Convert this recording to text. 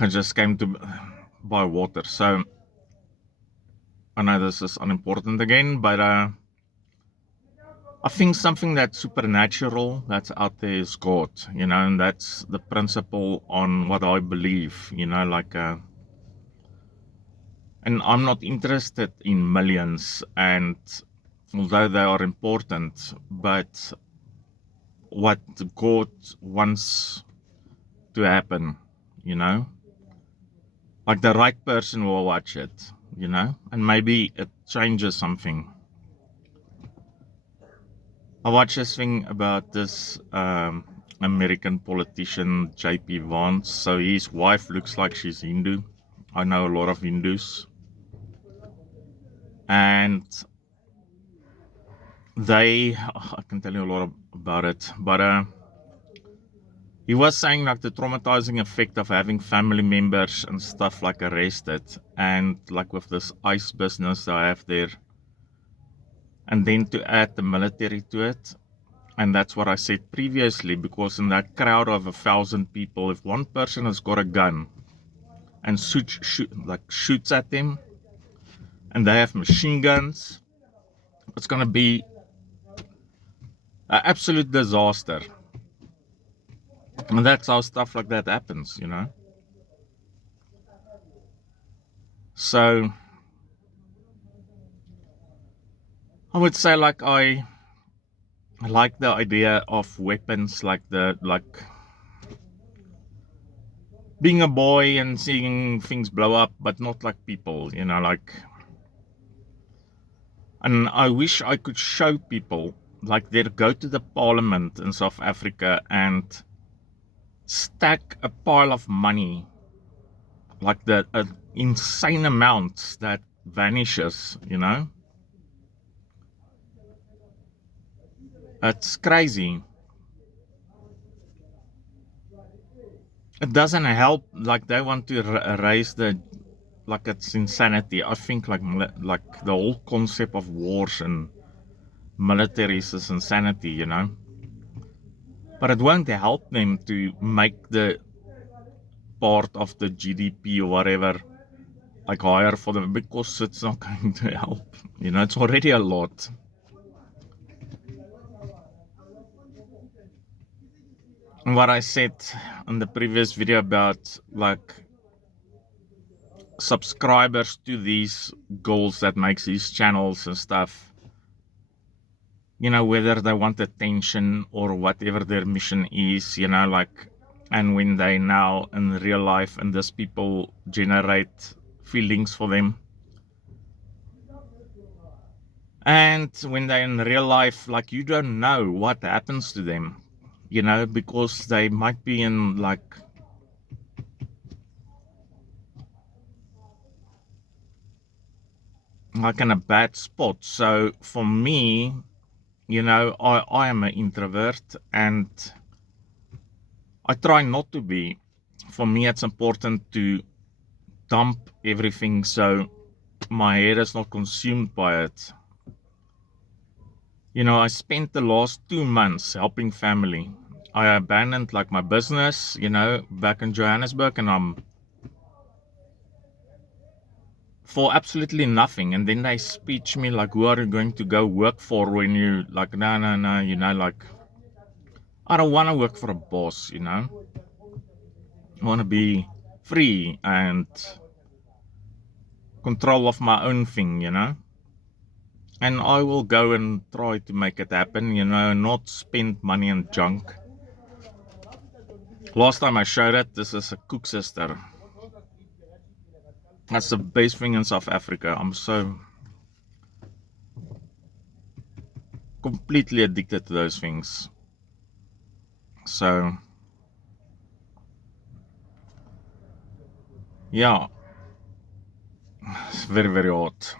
I just came to buy water. So I know this is unimportant again, but I think something that's supernatural that's out there is God, and that's the principle on what I believe, and I'm not interested in millions, and although they are important, but what God wants to happen, you know, like the right person will watch it, and maybe it changes something. I watched this thing about this American politician J.P. Vance. So his wife looks like she's Hindu. I know a lot of Hindus, and I can tell you a lot about it, but he was saying like the traumatizing effect of having family members and stuff like arrested, and like with this ICE business I have there, and then to add the military to it. And that's what I said previously, because in that crowd of 1,000 people, if one person has got a gun and shoots at them, and they have machine guns, it's going to be an absolute disaster. And that's how stuff like that happens. So I would say like I like the idea of weapons, like being a boy and seeing things blow up, but not like people, and I wish I could show people, like they go to the parliament in South Africa and stack a pile of money, like the insane amounts that vanishes. It's crazy. It doesn't help, like they want to raise like it's insanity. I think like the whole concept of wars and militaries is insanity. But it won't help them to make the part of the GDP or whatever like higher for them, because it's not going to help. It's already a lot. And what I said in the previous video about like subscribers to these goals that makes these channels and stuff, whether they want attention or whatever their mission is, and when they now in real life and these people generate feelings for them, and when they in real life, like you don't know what happens to them, because they might be in like in a bad spot. So for me, I am an introvert, and I try not to be. For me, it's important to dump everything so my head is not consumed by it. I spent the last 2 months helping family. I abandoned like my business, back in Johannesburg, and I'm for absolutely nothing. And then they speech me like, who are you going to go work for when you like, no, like, I don't want to work for a boss, I want to be free and control of my own thing, and I will go and try to make it happen, not spend money on junk. Last time I showed it, this is a cook sister. That's the best thing in South Africa. I'm so completely addicted to those things. So, yeah, it's very, very hot.